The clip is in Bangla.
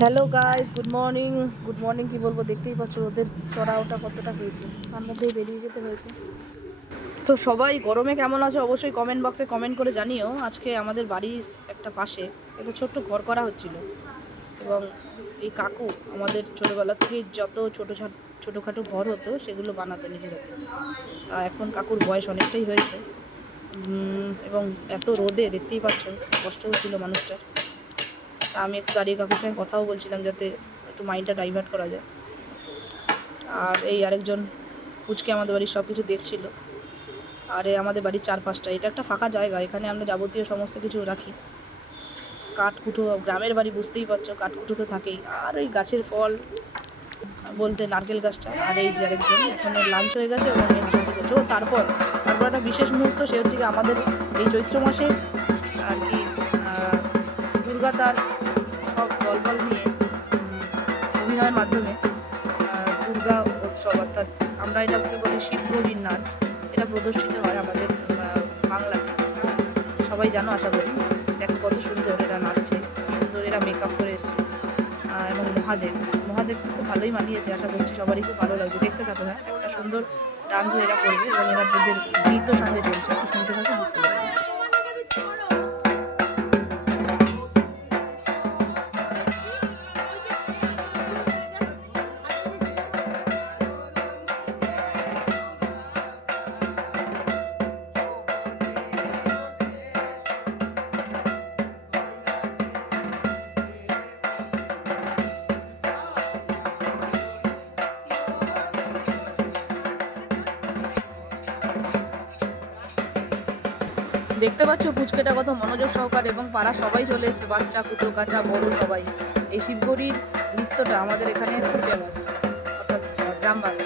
Hello guys, good morning. Good morning কি বলবো, দেখতেই পাচ্ছ রোদের চড়া ওটা কতটা হয়েছে, তার মধ্যেই বেরিয়ে যেতে হয়েছে। তো সবাই গরমে কেমন আছো অবশ্যই কমেন্ট বক্সে কমেন্ট করে জানিও। আজকে আমাদের বাড়ির একটা পাশে একটা ছোট্ট ঘর করা হচ্ছিল, এবং এই কাকু আমাদের ছোটোবেলা থেকেই যত ছোটোখাটো ঘর হতো সেগুলো বানাতো নিজের হাতে। তা এখন কাকুর বয়স অনেকটাই হয়েছে, এবং এত রোদে দেখতেই পাচ্ছ কষ্ট হচ্ছিল মানুষটার। তা আমি একটু দাঁড়িয়ে কাকুর সঙ্গে কথাও বলছিলাম যাতে একটু মাইন্ডটা ডাইভার্ট করা যায়। আর এই আরেকজন পুচকে আমাদের বাড়ির সব কিছু দেখছিল। আর আমাদের বাড়ির চারপাশটা এটা একটা ফাঁকা জায়গা, এখানে আমরা যাবতীয় সমস্ত কিছু রাখি। কাঠকুটো, গ্রামের বাড়ি বুঝতেই পারছো, কাঠকুটো তো থাকেই। আর এই গাছের ফল বলতে নারকেল গাছটা। আর এই যে আরেকজন এখন লাঞ্চ হয়ে গেছে এবং হাসাহাসি করছে। তারপর তারপর একটা বিশেষ মুহূর্ত, সে হচ্ছে কি আমাদের এই চৈত্র মাসে আর কি দুর্গা তার সব দলবল নিয়ে অভিনয়ের মাধ্যমে দুর্গা উৎসব, অর্থাৎ আমরা এটাকে বলি শিবগৌরীর নাচ, এটা প্রদর্শিত হয় আমাদের বাংলাতে। সবাই জানো আশা করি। দেখো কত সুন্দর এরা নাচছে, সুন্দর এরা মেকআপ করে এসছে। এবং মহাদেব খুব ভালোই মানিয়েছে, আশা করছি সবারই খুব ভালো লাগবে। দেখতে থাকো, হ্যাঁ, একটা সুন্দর ডান্সও এরা করবে এবং এরা তাদের নৃত্য সঙ্গে চলছে, একটু শুনতে থাকো, বুঝতে পারবে। দেখতে পাচ্ছ পুচকেটা কত মনোযোগ সহকারে, এবং পাড়া সবাই চলে এসেছে, বাচ্চা কুচো কাঁচা বড় সবাই। এই শিবগৌরীর নৃত্যটা আমাদের এখানে খুব ফেমাস, অর্থাৎ গ্রাম বাংলা।